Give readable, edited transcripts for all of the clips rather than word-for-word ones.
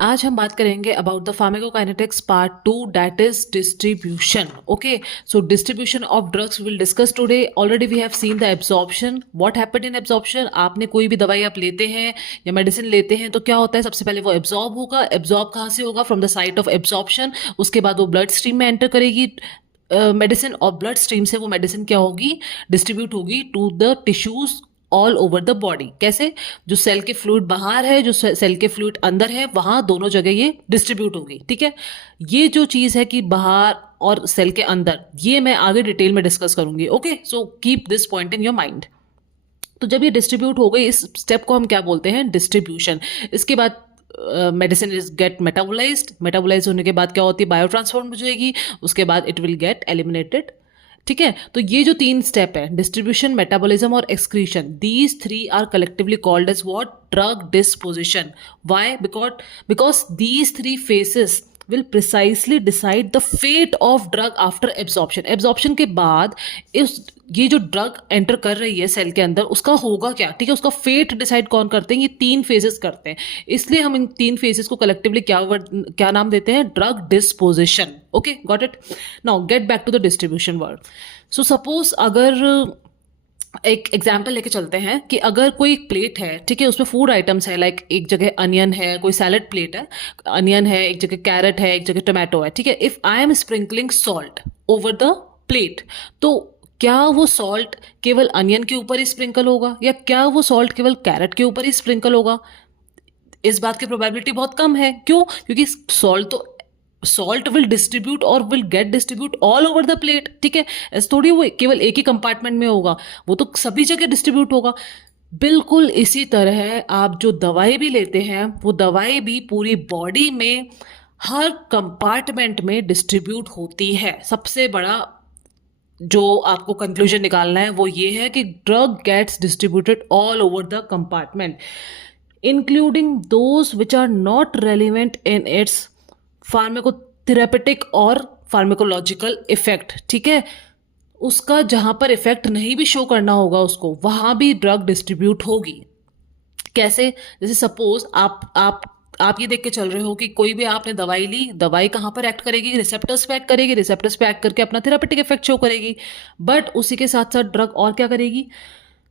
आज हम बात करेंगे about the pharmacokinetics part 2 that is distribution. Okay, so distribution of drugs will discuss today. Already we have seen the absorption. What happened in absorption? आपने कोई भी दवाई आप लेते हैं या मेडिसिन लेते हैं तो क्या होता है, सबसे पहले वो एब्जॉर्ब होगा. एब्जॉर्ब कहाँ से होगा? From the site of absorption. उसके बाद वो ब्लड स्ट्रीम में एंटर करेगी मेडिसिन, और ब्लड स्ट्रीम से वो मेडिसिन क्या होगी, डिस्ट्रीब्यूट होगी to the tissues all over the body. कैसे? जो सेल के फ्लूइड बाहर है, जो सेल के फ्लूइड अंदर है, वहां दोनों जगह ये डिस्ट्रीब्यूट होगी. ठीक है, ये जो चीज है कि बाहर और सेल के अंदर, ये मैं आगे डिटेल में डिस्कस करूंगी. Okay, so keep this point in your mind. तो जब ये डिस्ट्रीब्यूट हो गई, इस स्टेप को हम क्या बोलते हैं, डिस्ट्रीब्यूशन. इसके बाद medicine is get metabolised. Metabolise होने के बाद क्या होती है, बायो ट्रांसफॉर्म हो जाएगी. उसके बाद इट विल गेट एलिमिनेटेड. ठीक है, तो ये जो 3 स्टेप है, डिस्ट्रीब्यूशन, मेटाबॉलिज्म और excretion, these 3 are collectively called as what, drug disposition. Why? Because these 3 phases will precisely decide the fate of drug after absorption. Absorption के बाद ये जो ड्रग एंटर कर रही है सेल के अंदर, उसका होगा क्या. ठीक है, उसका फेट डिसाइड कौन करते हैं? ये 3 फेजेस करते हैं. इसलिए हम इन 3 फेजेस को कलेक्टिवली क्या नाम देते हैं, drug disposition. Okay, got it. Now get back to the distribution word. So suppose अगर एक एग्जाम्पल लेके चलते हैं कि अगर कोई एक प्लेट है, ठीक है, उसमें फूड आइटम्स है, लाइक एक जगह अनियन है, कोई सैलड प्लेट है, अनियन है, एक जगह कैरेट है, एक जगह टोमेटो है. ठीक है, if I am sprinkling salt over the plate, तो क्या वो सॉल्ट केवल अनियन के ऊपर ही स्प्रिंकल होगा या क्या वो सॉल्ट केवल कैरेट के ऊपर ही स्प्रिंकल होगा? इस बात की प्रोबेबिलिटी बहुत कम है. क्यों? क्योंकि सॉल्ट विल डिस्ट्रीब्यूट और will get distribute all over the plate. ठीक है, ऐसा थोड़ी वो केवल एक ही कंपार्टमेंट में होगा, वो तो सभी जगह डिस्ट्रीब्यूट होगा. बिल्कुल इसी तरह आप जो दवाई भी लेते हैं, वो दवाई भी पूरी बॉडी में हर कंपार्टमेंट में डिस्ट्रीब्यूट होती है. सबसे बड़ा जो आपको कंक्लूजन निकालना है वो ये है कि drug gets distributed all over the compartment, including those which are not relevant in its pharmacotherapeutic और फार्माकोलॉजिकल इफेक्ट. ठीक है, उसका जहां पर इफेक्ट नहीं भी शो करना होगा उसको, वहां भी ड्रग डिस्ट्रीब्यूट होगी. कैसे? जैसे सपोज आप ये देख के चल रहे हो कि कोई भी आपने दवाई ली, दवाई कहाँ पर एक्ट करेगी, रिसेप्टर्स पे एक्ट करेगी, रिसेप्टर्स पे एक्ट करके अपना थेरापेटिक इफेक्ट शो करेगी. बट उसी के साथ साथ ड्रग और क्या करेगी,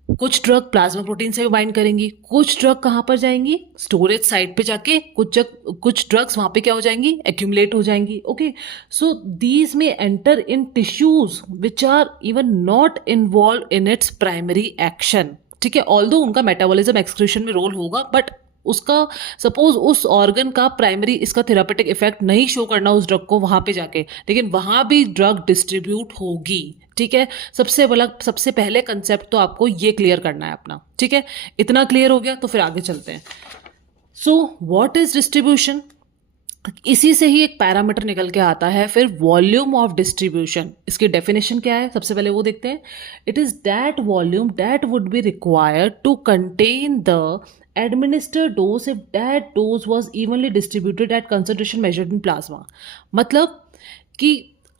कुछ ड्रग प्लाज्मा प्रोटीन से भी बाइंड करेंगी, कुछ ड्रग कहाँ पर जाएंगी, स्टोरेज साइट पे जाके कुछ ड्रग्स वहाँ पे क्या हो जाएंगी, एक्यूमुलेट हो जाएंगी. ओके, सो दीज में enter in tissues which are even not involve in its primary action. ठीक है, ऑल्दो उनका मेटाबॉलिज्म एक्सक्रीशन में रोल होगा, बट उसका सपोज उस ऑर्गन का प्राइमरी इसका थेरापेटिक इफेक्ट नहीं शो करना उस ड्रग को वहां पे जाके, लेकिन वहां भी ड्रग डिस्ट्रीब्यूट होगी. ठीक है, सबसे पहले कंसेप्ट तो आपको ये क्लियर करना है अपना. ठीक है, इतना क्लियर हो गया तो फिर आगे चलते हैं. So what is distribution? इसी से ही एक पैरामीटर निकल के आता है फिर, वॉल्यूम ऑफ डिस्ट्रीब्यूशन. इसकी डेफिनेशन क्या है, सबसे पहले वो देखते हैं. It is that volume that would be required to contain the administered dose if that dose was evenly distributed at concentration measured in plasma. मतलब कि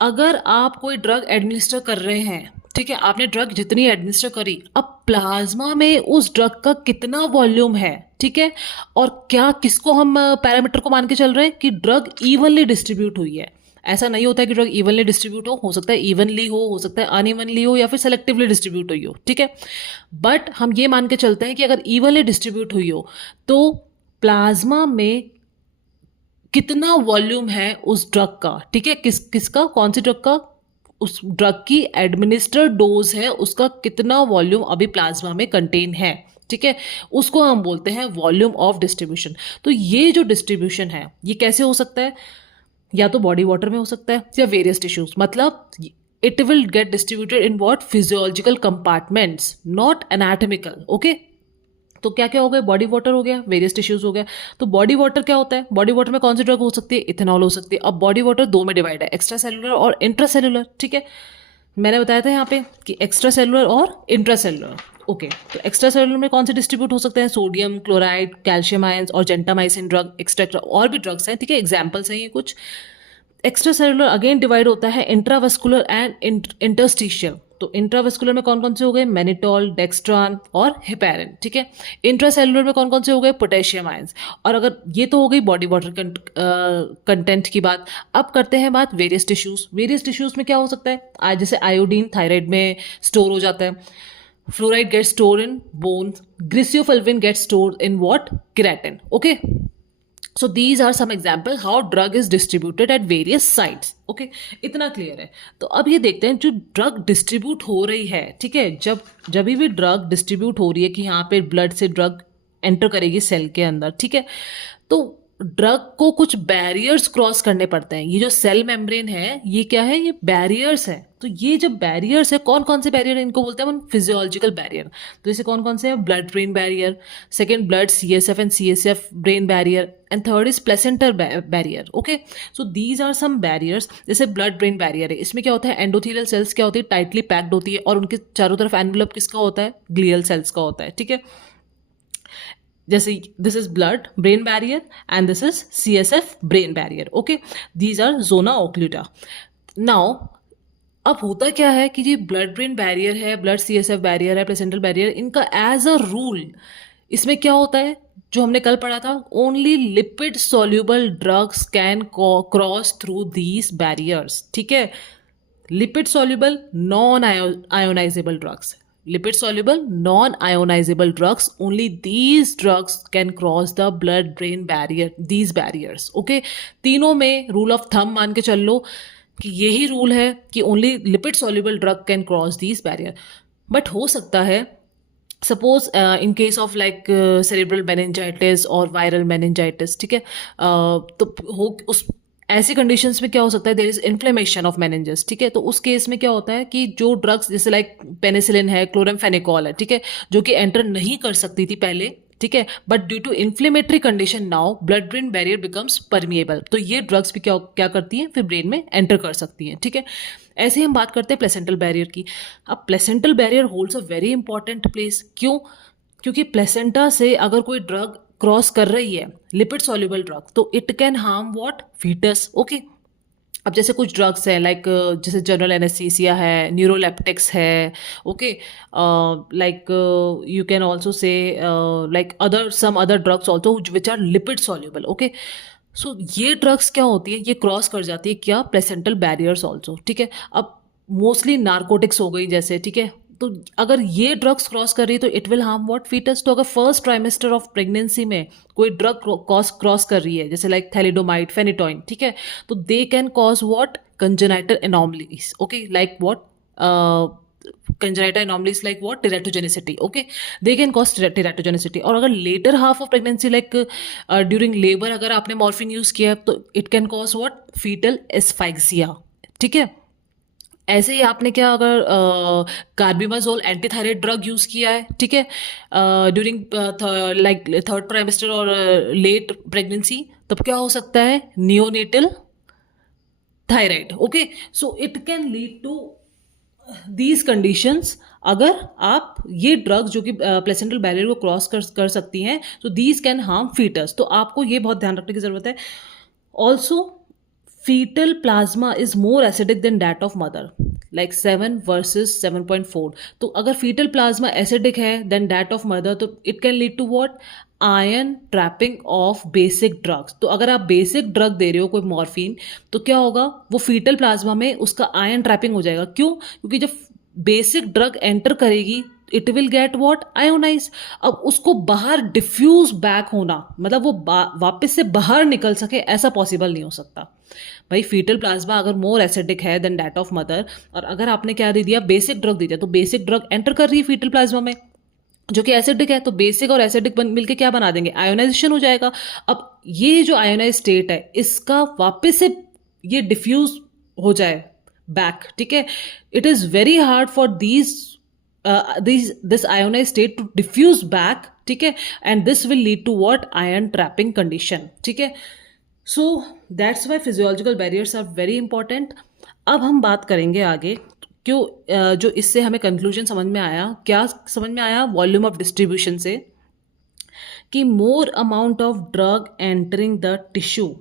अगर आप कोई ड्रग एडमिनिस्टर कर रहे हैं, ठीक है, आपने ड्रग जितनी एडमिनिस्टर करी, अब प्लाज्मा में उस ड्रग का कितना वॉल्यूम है, ठीक है, और क्या किसको हम पैरामीटर को मान के चल रहे हैं कि ड्रग इवनली डिस्ट्रीब्यूट हुई है. ऐसा नहीं होता है कि ड्रग इवनली डिस्ट्रीब्यूट हो सकता है इवनली हो सकता है अनइवनली हो, या फिर सेलेक्टिवली डिस्ट्रीब्यूट हुई हो. ठीक है, बट हम ये मान के चलते हैं कि अगर इवनली डिस्ट्रीब्यूट हुई हो तो प्लाज्मा में कितना वॉल्यूम है उस ड्रग का. ठीक है, किसका, कौन सी ड्रग का, उस ड्रग की एडमिनिस्टर्ड डोज है, उसका कितना वॉल्यूम अभी प्लाज्मा में कंटेन है. ठीक है, उसको हम बोलते हैं वॉल्यूम ऑफ डिस्ट्रीब्यूशन. तो ये जो डिस्ट्रीब्यूशन है ये कैसे हो सकता है, या तो बॉडी वाटर में हो सकता है या वेरियस टिश्यूज. मतलब it will get distributed in what, physiological compartments, not anatomical. Okay, तो क्या क्या हो गया, बॉडी वाटर हो गया, वेरियस टिश्यूज हो गया. तो बॉडी वाटर क्या होता है, बॉडी वाटर में कौन सी ड्रग हो सकती है, इथेनॉल हो सकती है. अब बॉडी वाटर 2 में डिवाइड है, एक्स्ट्रा सेलुलर और इंट्रासेलुलर. ठीक है, मैंने बताया था यहाँ पे कि एक्स्ट्रा सेलुलर और इंट्रासेलुलर. ओके, तो एक्स्ट्रा सेलुलर में कौन से डिस्ट्रीब्यूट हो सकते हैं, सोडियम क्लोराइड, कैल्शियम आयंस और जेंटामाइसिन ड्रग, एक्स्ट्रा और भी ड्रग्स हैं. ठीक है, एग्जाम्पल्स हैं ये कुछ. एक्स्ट्रा सेलुलर अगेन डिवाइड होता है इंट्रावस्कुलर एंड इंटरस्टिशियल. तो इंट्रावेस्कुलर में कौन कौन से हो गए, मैनिटॉल, डेक्स्ट्रान और हेपेरिन, ठीक है। इंट्रासेलुलर में कौन कौन से हो गए, पोटेशियम आयंस। और अगर ये तो हो गई बॉडी वाटर कंटेंट की बात, अब करते हैं बात वेरियस टिश्यूज। वेरियस टिश्यूज में क्या हो सकता है, आज जैसे आयोडीन थायराइड में स्टोर हो जाता है, fluoride get store in bones, griseofulvin get store in what, keratin, okay. So these are some example how drug is distributed at various sites, okay. इतना क्लियर है। तो अब ये देखते हैं जो ड्रग डिस्ट्रीब्यूट हो रही है, ठीक है, जब भी ड्रग डिस्ट्रीब्यूट हो रही है कि यहाँ पे ब्लड से ड्रग एंटर करेगी सेल के अंदर, ठीक है, तो ड्रग को कुछ बैरियर्स क्रॉस करने पड़ते हैं। ये जो सेल मेम्ब्रेन है ये क्या है, ये बैरियर्स है। तो ये जब बैरियर्स है, कौन कौन से बैरियर है, इनको बोलते हैं हम फिजियोलॉजिकल बैरियर। तो जैसे कौन कौन से हैं, blood brain barrier, second blood CSF and CSF brain barrier, and third is placenta barrier, okay. So these are some barriers. जैसे ब्लड ब्रेन बैरियर है, इसमें क्या होता है, एंडोथेलियल सेल्स क्या होती है, टाइटली पैक्ड होती है, और उनके चारों तरफ एनवेलप किसका होता है, ग्लियल सेल्स का होता है, ठीक है। जैसे this is blood brain barrier and this is CSF brain barrier, okay. These are zona occludens. Now अब होता क्या है कि ये ब्लड ब्रेन बैरियर है, ब्लड CSF बैरियर है, प्लेसेंटल बैरियर, इनका एज अ रूल इसमें क्या होता है, जो हमने कल पढ़ा था, only lipid soluble drugs can cross through these barriers, ठीक है। Lipid soluble non ionizable drugs, lipid soluble non ionizable drugs, only these drugs can cross the blood brain barrier, these barriers, okay। तीनों में rule of thumb मान के चल लो कि यही rule है कि only lipid soluble drug can cross these barrier. But हो सकता है suppose in case of like cerebral meningitis और वायरल मेनिंजाइटिस, ठीक है, तो हो उस ऐसी कंडीशंस में क्या हो सकता है, देयर इज इन्फ्लेमेशन ऑफ मेनिंजस, ठीक है। तो उस केस में क्या होता है कि जो ड्रग्स जैसे लाइक पेनिसिलिन है, क्लोरामफेनिकॉल है, ठीक है, जो कि एंटर नहीं कर सकती थी पहले, ठीक है, but due to inflammatory condition now blood brain barrier becomes permeable, तो ये ड्रग्स भी क्या क्या करती हैं, फिर ब्रेन में एंटर कर सकती हैं, ठीक है। ऐसे ही हम बात करते हैं प्लेसेंटल बैरियर की। अब placental barrier holds a very important place, क्यों, क्योंकि प्लेसेंटा से अगर कोई ड्रग क्रॉस कर रही है लिपिड सॉल्युबल ड्रग, तो it can harm what, fetus, okay. अब जैसे कुछ ड्रग्स हैं लाइक जैसे जनरल एनेस्थीसिया है, न्यूरोलेप्टिक्स है, okay, like you can also say like other some other drugs also which are lipid soluble, okay. So ये ड्रग्स क्या होती है, ये क्रॉस कर जाती है क्या, प्लेसेंटल बैरियर्स ऑल्सो, ठीक है। अब मोस्टली नार्कोटिक्स हो गई जैसे, ठीक है, तो अगर ये ड्रग्स क्रॉस कर रही है तो it will harm what, foetus. तो अगर फर्स्ट ट्राइमेस्टर ऑफ प्रेगनेंसी में कोई ड्रग क्रॉस कर रही है जैसे लाइक थैलिडोमाइड, फेनिटोइन, ठीक है, तो they can cause what, congenital anomalies, okay, like what, congenital anomalies like what, teratogenicity, okay, they can cause teratogenicity। और अगर later half of pregnancy like during labor अगर आपने मॉर्फिन यूज किया तो it can cause what, fetal asphyxia, ठीक है। ऐसे ही आपने क्या अगर कार्बिमाजोल एंटीथायराइड ड्रग यूज किया है, ठीक है, ड्यूरिंग लाइक थर्ड ट्राइमेस्टर और लेट प्रेगनेंसी, तब क्या हो सकता है, neonatal thyroid, okay. So it can lead to these conditions अगर आप ये ड्रग्स जो कि प्लेसेंटल बैरियर को क्रॉस कर सकती हैं, तो दीज कैन हार्म फीटस। तो आपको ये बहुत ध्यान रखने की जरूरत है। Also fetal plasma is more acidic than that of mother, like 7 versus 7.4। तो अगर fetal plasma acidic है than that of mother, तो it can lead to what, ion trapping of basic drugs. तो अगर आप बेसिक ड्रग दे रहे हो कोई मॉर्फिन, तो क्या होगा, वो फीटल प्लाज्मा में उसका आयन ट्रैपिंग हो जाएगा। क्यों, क्योंकि जब बेसिक ड्रग एंटर करेगी it will get what, ionise. अब उसको बाहर डिफ्यूज बैक होना, मतलब वो वापस से बाहर निकल सके, ऐसा पॉसिबल नहीं हो सकता। भाई फीटल प्लाज्मा अगर मोर एसिडिक है देन दैट ऑफ मदर, और अगर आपने क्या दे दिया, बेसिक ड्रग दे दिया, तो बेसिक ड्रग एंटर कर रही है फीटल प्लाज्मा में जो कि एसिडिक है, तो बेसिक और एसिडिक मिलके क्या बना देंगे, आयोनाइजेशन हो जाएगा। अब ये जो आयोनाइज स्टेट है इसका वापस से ये डिफ्यूज हो जाए बैक, ठीक है, it is very hard for this ionized state to diffuse back, ठीक है, and this will lead to what, iron trapping condition, ठीक है। so that's why physiological barriers are very important। अब हम बात करेंगे आगे, क्यों जो इससे हमें कंक्लूजन समझ में आया, क्या समझ में आया, वॉल्यूम ऑफ डिस्ट्रीब्यूशन से, कि more amount of drug entering the tissue,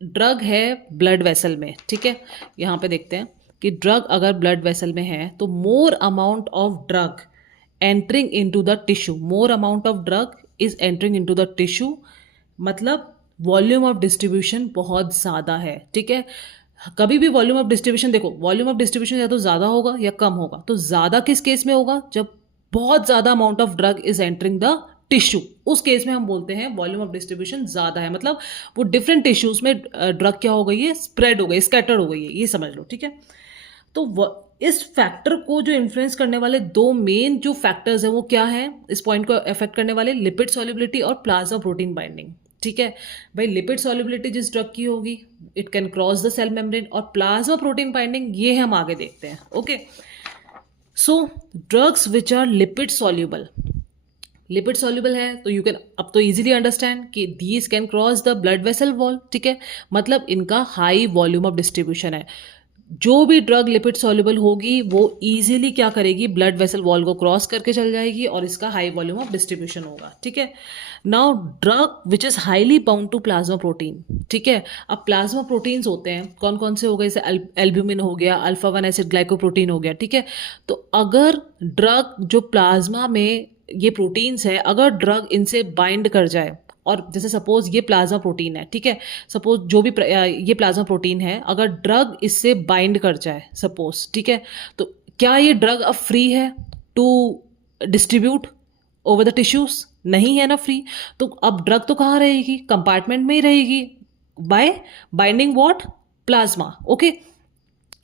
drug है ब्लड वेसल में, ठीक है, यहाँ पे देखते हैं, कि ड्रग अगर ब्लड वेसल में है तो more amount of drug entering into the tissue, more amount of drug is entering into the tissue, मतलब वॉल्यूम ऑफ डिस्ट्रीब्यूशन बहुत ज़्यादा है। ठीक है, कभी भी वॉल्यूम ऑफ डिस्ट्रीब्यूशन देखो, वॉल्यूम ऑफ डिस्ट्रीब्यूशन या तो ज़्यादा होगा या कम होगा। तो ज़्यादा किस केस में होगा? जब बहुत ज़्यादा amount of drug is entering the tissue, उस केस में हम बोलते हैं वॉल्यूम ऑफ डिस्ट्रीब्यूशन ज़्यादा है, मतलब वो डिफरेंट टिश्यूज में ड्रग क्या हो गई है, स्प्रेड हो गई, स्कैटर्ड हो गई है, ये समझ लो। ठीक है, तो इस फैक्टर को जो इन्फ्लुएंस करने वाले दो मेन जो फैक्टर्स हैं वो क्या है, इस पॉइंट को अफेक्ट करने वाले? लिपिड सॉल्युबिलिटी और प्लाज्मा प्रोटीन बाइंडिंग। ठीक है भाई, लिपिड सॉल्युबिलिटी जिस ड्रग की होगी it can cross the cell membrane, और प्लाज्मा प्रोटीन बाइंडिंग ये हम आगे देखते हैं। Okay, so drugs which are lipid soluble है तो यू कैन अब तो इजीली अंडरस्टैंड कि these can cross the blood vessel wall. ठीक है, मतलब इनका हाई वॉल्यूम ऑफ डिस्ट्रीब्यूशन है। जो भी ड्रग लिपिड सॉल्युबल होगी वो इजीली क्या करेगी, ब्लड वेसल वॉल को क्रॉस करके चल जाएगी और इसका हाई वॉल्यूम ऑफ डिस्ट्रीब्यूशन होगा। ठीक है, now drug which is highly bound to plasma protein. ठीक है, अब प्लाज्मा प्रोटीन्स होते हैं कौन कौन से हो गए, जैसे एल्ब्यूमिन हो गया, अल्फा 1 एसिड ग्लाइकोप्रोटीन हो गया। ठीक है, तो अगर ड्रग जो प्लाज्मा में ये प्रोटीन्स है, अगर ड्रग इनसे बाइंड कर जाए, और जैसे सपोज ये प्लाज्मा प्रोटीन है, ठीक है, सपोज जो भी ये प्लाज्मा प्रोटीन है, अगर ड्रग इससे बाइंड कर जाए सपोज, ठीक है, तो क्या ये ड्रग अब फ्री है to distribute over the tissues? नहीं है ना फ्री। तो अब ड्रग तो कहाँ रहेगी? कंपार्टमेंट में ही रहेगी, by binding what? Plasma. Okay,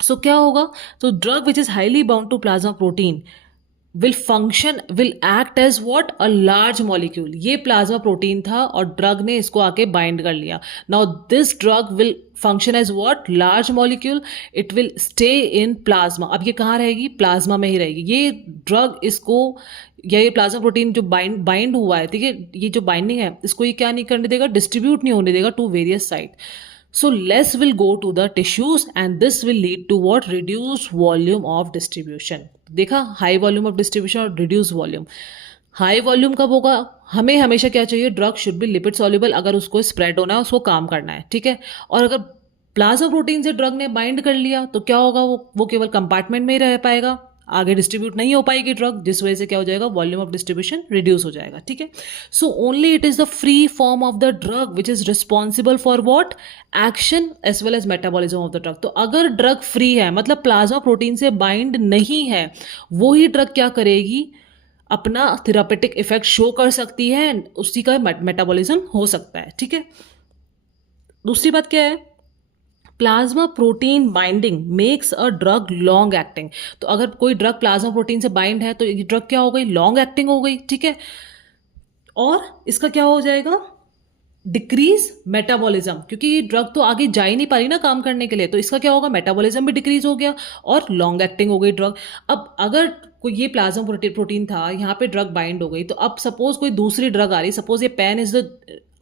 so क्या होगा? तो drug which is highly bound to plasma protein will act as what? A large molecule। ये प्लाज्मा प्रोटीन था और ड्रग ने इसको आके बाइंड कर लिया। Now this drug will function as what? Large molecule. It will stay in plasma. अब ये कहाँ रहेगी? प्लाज्मा में ही रहेगी। ये ड्रग इसको, या ये प्लाज्मा प्रोटीन जो बाइंड हुआ है, ठीक है, ये जो बाइंडिंग है इसको ये क्या नहीं करने देगा? डिस्ट्रीब्यूट नहीं होने देगा to various site. So less will go to the tissues and this will lead to what? Reduced volume of distribution। देखा, हाई वॉल्यूम ऑफ डिस्ट्रीब्यूशन और रिड्यूस वॉल्यूम। हाई वॉल्यूम कब होगा? हमें हमेशा क्या चाहिए? Drug should be lipid soluble, अगर उसको स्प्रेड होना है, उसको काम करना है। ठीक है, और अगर प्लाज्मा प्रोटीन से ड्रग ने बाइंड कर लिया तो क्या होगा? वो केवल कंपार्टमेंट में ही रह पाएगा, आगे डिस्ट्रीब्यूट नहीं हो पाएगी ड्रग, जिस वजह से क्या हो जाएगा? वॉल्यूम ऑफ डिस्ट्रीब्यूशन रिड्यूस हो जाएगा। ठीक है, so only it is the free form of the drug which is responsible for what? Action as well as metabolism of the drug. तो अगर ड्रग फ्री है, मतलब प्लाज्मा प्रोटीन से bind नहीं है, वो ही ड्रग क्या करेगी? अपना थेरापेटिक इफेक्ट शो कर सकती है, उसी का मेटाबॉलिज्म हो सकता है। ठीक है, दूसरी बात क्या है? Plasma protein binding makes a drug long acting. तो अगर कोई ड्रग प्लाज्मा प्रोटीन से बाइंड है तो ये ड्रग क्या हो गई? लॉन्ग एक्टिंग हो गई। ठीक है, और इसका क्या हो जाएगा? डिक्रीज मेटाबॉलिज्म, क्योंकि ये ड्रग तो आगे जा ही नहीं पा रही ना काम करने के लिए, तो इसका क्या होगा? मेटाबॉलिज्म भी डिक्रीज हो गया और लॉन्ग एक्टिंग हो गई ड्रग। अब अगर कोई ये प्लाज्मा प्रोटीन था, यहाँ पे ड्रग बाइंड हो गई, तो अब सपोज कोई दूसरी ड्रग आ रही, सपोज ये pen is the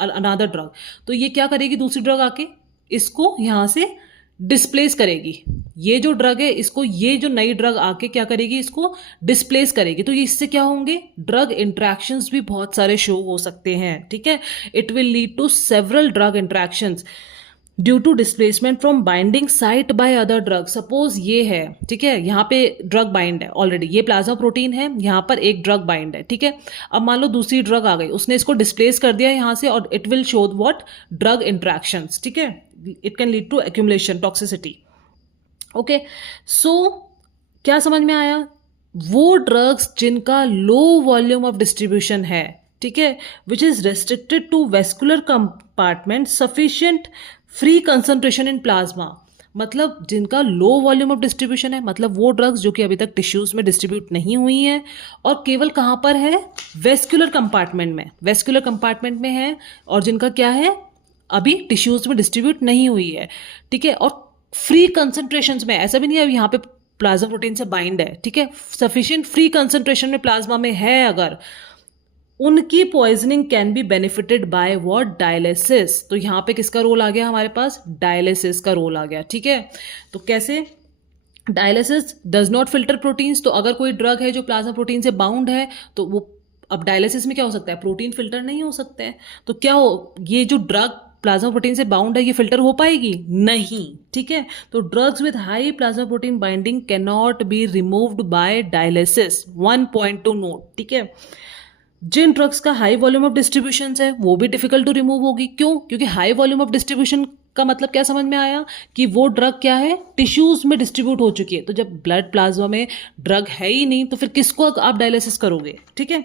another drug, तो ये क्या करेगी? दूसरी ड्रग आके इसको यहाँ से डिस्प्लेस करेगी। ये जो ड्रग है इसको, ये जो नई ड्रग आके क्या करेगी? इसको डिस्प्लेस करेगी। तो इससे क्या होंगे? ड्रग इंट्रैक्शंस भी बहुत सारे शो हो सकते हैं। ठीक है, it will lead to several drug interactions due to displacement from binding site by other drug. Suppose ये है, ठीक है, यहाँ पे ड्रग बाइंड है ऑलरेडी, ये प्लाज्मा प्रोटीन है, यहाँ पर एक ड्रग बाइंड है। ठीक है, अब मान लो दूसरी ड्रग आ गई, उसने इसको डिस्प्लेस कर दिया यहाँ से, और it will show what? Drug interactions. ठीक है, it can lead to accumulation, toxicity. Okay, so क्या समझ में आया? वो ड्रग्स जिनका लो वॉल्यूम ऑफ डिस्ट्रीब्यूशन है, ठीक है, which is restricted to vascular compartment, sufficient free concentration in plasma, मतलब जिनका लो वॉल्यूम ऑफ डिस्ट्रीब्यूशन है, मतलब वो ड्रग्स जो कि अभी तक टिश्यूज में डिस्ट्रीब्यूट नहीं हुई हैं और केवल कहाँ पर है? वेस्कुलर कंपार्टमेंट में, वेस्कुलर कंपार्टमेंट में है, और जिनका क्या है? अभी टिश्यूज में डिस्ट्रीब्यूट नहीं हुई है। ठीक है, और फ्री कंसंट्रेशंस में, ऐसा भी नहीं है यहाँ पे प्लाज्मा प्रोटीन से बाइंड है, ठीक है, सफिशिएंट फ्री कंसंट्रेशन में प्लाज्मा में है, अगर उनकी poisoning can be benefited by what? Dialysis. तो यहाँ पे किसका रोल आ गया हमारे पास? डायलिसिस का रोल आ गया। ठीक है, तो कैसे? Dialysis does not filter proteins. तो अगर कोई ड्रग है जो प्लाज्मा प्रोटीन से बाउंड है, तो वो अब डायलिसिस में क्या हो सकता है? प्रोटीन फिल्टर नहीं हो सकते हैं, तो क्या हो? ये जो ड्रग प्लाज्मा प्रोटीन से बाउंड है ये फिल्टर हो पाएगी? नहीं, ठीक है। तो drugs with high plasma protein binding can not be removed by dialysis. 1 point two note, ठीक है। जिन ड्रग्स का हाई वॉल्यूम ऑफ डिस्ट्रीब्यूशन है वो भी डिफिकल्ट टू रिमूव होगी। क्यों? क्योंकि हाई वॉल्यूम ऑफ डिस्ट्रीब्यूशन का मतलब क्या समझ में आया कि वो ड्रग क्या है, टिश्यूज में डिस्ट्रीब्यूट हो चुकी है। तो जब ब्लड प्लाज्मा में ड्रग है ही नहीं तो फिर किसको आप डायलिसिस करोगे, ठीक है।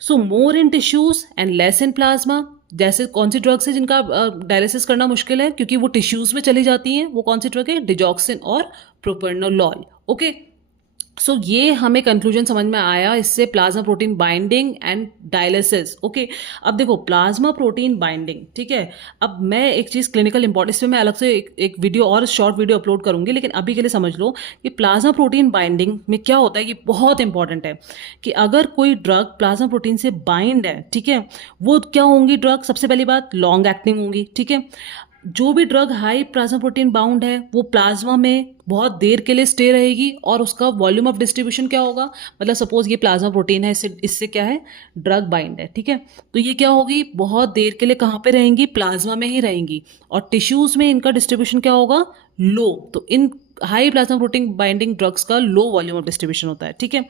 So more in tissues and less in plasma. जैसे कौन सी ड्रग्स है जिनका डायलिसिस करना मुश्किल है क्योंकि वो टिश्यूज में चली जाती हैं, वो कौन सी ड्रग है? डिजॉक्सिन और प्रोपेनोलॉल। ओके, सो ये हमें कंक्लूजन समझ में आया इससे, plasma protein binding and dialysis. Okay, अब देखो प्लाज्मा प्रोटीन बाइंडिंग, ठीक है। अब मैं एक चीज़ क्लिनिकल इंपॉर्टेंस पे मैं अलग से एक वीडियो और शॉर्ट वीडियो अपलोड करूंगी, लेकिन अभी के लिए समझ लो कि प्लाज्मा प्रोटीन बाइंडिंग में क्या होता है। ये बहुत इंपॉर्टेंट है कि अगर कोई ड्रग प्लाज्मा प्रोटीन से बाइंड है, ठीक है, वो क्या होंगी ड्रग? सबसे पहली बात लॉन्ग एक्टिंग होंगी, ठीक है। जो भी drug high plasma protein bound है वो प्लाज्मा में बहुत देर के लिए स्टे रहेगी और उसका वॉल्यूम ऑफ डिस्ट्रीब्यूशन क्या होगा? मतलब सपोज ये प्लाज्मा प्रोटीन है, इससे क्या है? ड्रग बाइंड है, ठीक है। तो ये क्या होगी? बहुत देर के लिए कहाँ पे रहेंगी? प्लाज्मा में ही रहेंगी। और टिश्यूज में इनका डिस्ट्रीब्यूशन क्या होगा? लो। तो इन high plasma protein binding drugs का लो वॉल्यूम ऑफ डिस्ट्रीब्यूशन होता है, ठीक है।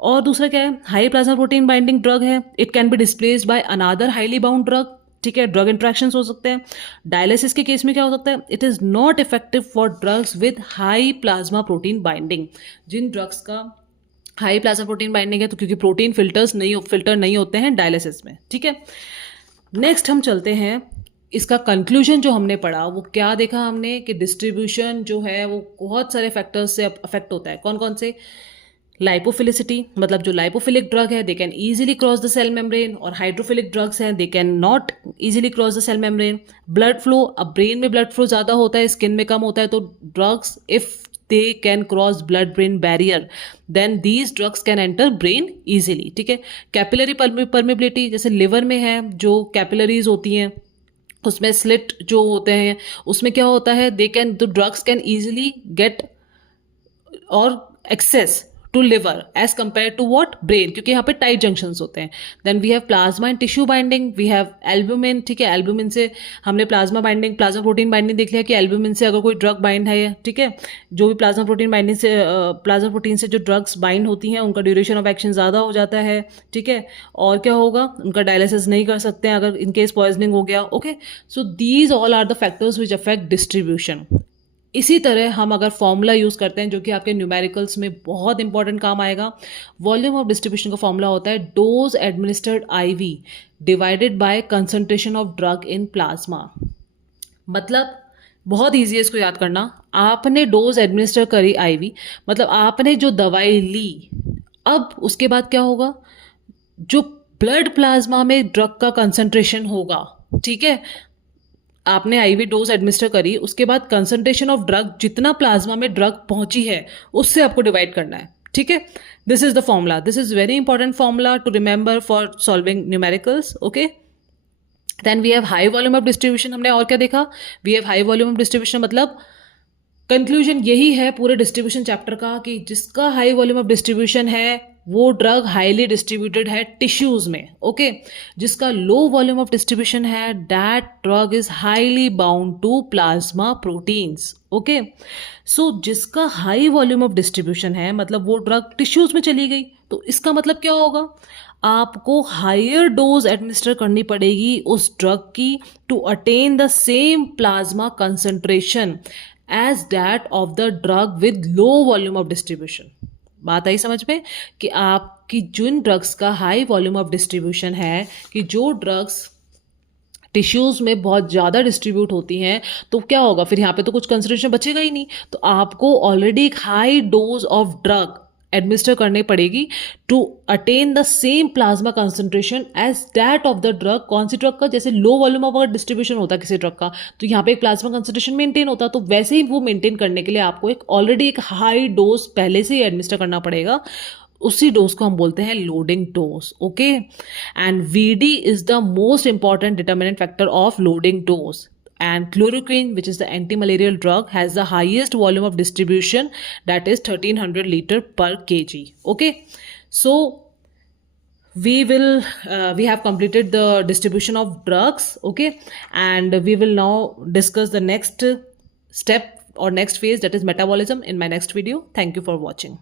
और दूसरा क्या है? High plasma protein binding drug है, it can be displaced by another highly bound drug, ठीक है। ड्रग इंट्रैक्शंस हो सकते हैं। डायलिसिस के केस में क्या हो सकता है? It is not effective for drugs with high plasma protein binding. जिन ड्रग्स का हाई प्लाज्मा प्रोटीन बाइंडिंग है तो क्योंकि प्रोटीन फिल्टर नहीं होते हैं डायलिसिस में, ठीक है। नेक्स्ट हम चलते हैं, इसका कंक्लूजन जो हमने पढ़ा वो क्या देखा हमने कि डिस्ट्रीब्यूशन जो है वो बहुत सारे फैक्टर्स से अफेक्ट होता है। कौन कौन से? लाइपोफिलिसिटी, मतलब जो लाइपोफिलिक ड्रग है they can easily cross the cell membrane, और हाइड्रोफिलिक ड्रग्स हैं they can not easily cross the cell membrane. Blood flow, अब ब्रेन में ब्लड फ्लो ज़्यादा होता है, स्किन में कम होता है, तो drugs if they can cross blood brain barrier then these drugs can enter brain easily, ठीक है। कैपिलरी परमेबिलिटी, जैसे लिवर में है जो कैपिलरीज होती हैं उसमें स्लिट जो होते हैं उसमें क्या होता है? The drugs can easily get और access to liver as compare to what? Brain, क्योंकि यहाँ पे टाइट जंक्शंस होते हैं। Then we have plasma and tissue binding, we have albumin, ठीक है। एल्ब्यूमिन से हमने प्लाज्मा प्रोटीन बाइंडिंग देख लिया कि एल्ब्यूमिन से अगर कोई ड्रग बाइंड है, ठीक है। जो भी प्लाज्मा प्रोटीन से जो ड्रग्स बाइंड होती हैं उनका ड्यूरेशन ऑफ एक्शन ज़्यादा हो जाता है, ठीक है। और क्या होगा? उनका डायलिसिस नहीं कर सकते हैं अगर इनकेस पॉइजनिंग हो गया। Okay, so these all are the factors which affect distribution. इसी तरह हम अगर फॉर्मूला यूज़ करते हैं जो कि आपके न्यूमेरिकल्स में बहुत इंपॉर्टेंट काम आएगा, वॉल्यूम ऑफ डिस्ट्रीब्यूशन का फॉर्मूला होता है dose administered IV divided by concentration of drug in plasma. मतलब बहुत ईजी है इसको याद करना। आपने डोज एडमिनिस्टर करी आईवी, मतलब आपने जो दवाई ली, अब उसके बाद क्या होगा? जो ब्लड प्लाज्मा में ड्रग का कंसंट्रेशन होगा, ठीक है, आपने आईवी डोज एडमिनिस्टर करी, उसके बाद कंसंट्रेशन ऑफ ड्रग जितना प्लाज्मा में ड्रग पहुंची है उससे आपको डिवाइड करना है, ठीक है। This is the formula, this is very important formula to remember for solving numericals. Okay, then we have high volume of distribution. हमने और क्या देखा? We have high volume of distribution, मतलब कंक्लूजन यही है पूरे डिस्ट्रीब्यूशन चैप्टर का कि जिसका हाई वॉल्यूम ऑफ डिस्ट्रीब्यूशन है वो ड्रग हाईली डिस्ट्रीब्यूटेड है टिश्यूज में। ओके, जिसका लो वॉल्यूम ऑफ डिस्ट्रीब्यूशन है that drug is highly bound to plasma proteins. Okay, so जिसका हाई वॉल्यूम ऑफ डिस्ट्रीब्यूशन है मतलब वो ड्रग टिश्यूज में चली गई, तो इसका मतलब क्या होगा? आपको हायर डोज एडमिनिस्टर करनी पड़ेगी उस ड्रग की to attain the same plasma concentration as that of the drug with low volume of distribution. बात आई समझ में कि आपकी जिन ड्रग्स का हाई वॉल्यूम ऑफ डिस्ट्रीब्यूशन है, कि जो ड्रग्स टिश्यूज में बहुत ज़्यादा डिस्ट्रीब्यूट होती हैं, तो क्या होगा फिर? यहाँ पे तो कुछ कंसंट्रेशन बचेगा ही नहीं, तो आपको ऑलरेडी एक high dose of drug administer करनी पड़ेगी to attain the same plasma concentration as that of the drug. कौन सी ड्रग का? जैसे लो वॉल्यूम ऑफ अगर डिस्ट्रीब्यूशन होता है किसी ड्रग का तो यहाँ पे एक प्लाज्मा कंसंट्रेशन मेंटेन होता, तो वैसे ही वो मेंटेन करने के लिए आपको एक ऑलरेडी एक हाई डोज पहले से ही एडमिनिस्टर करना पड़ेगा। उसी डोज को हम बोलते हैं loading dose. Okay, and VD is the most important determinant factor of loading dose, and chloroquine, which is the anti-malarial drug, has the highest volume of distribution, that is 1300 liter per kg. Okay, so we have completed the distribution of drugs, okay, and we will now discuss the next step or next phase, that is metabolism, in my next video. Thank you for watching.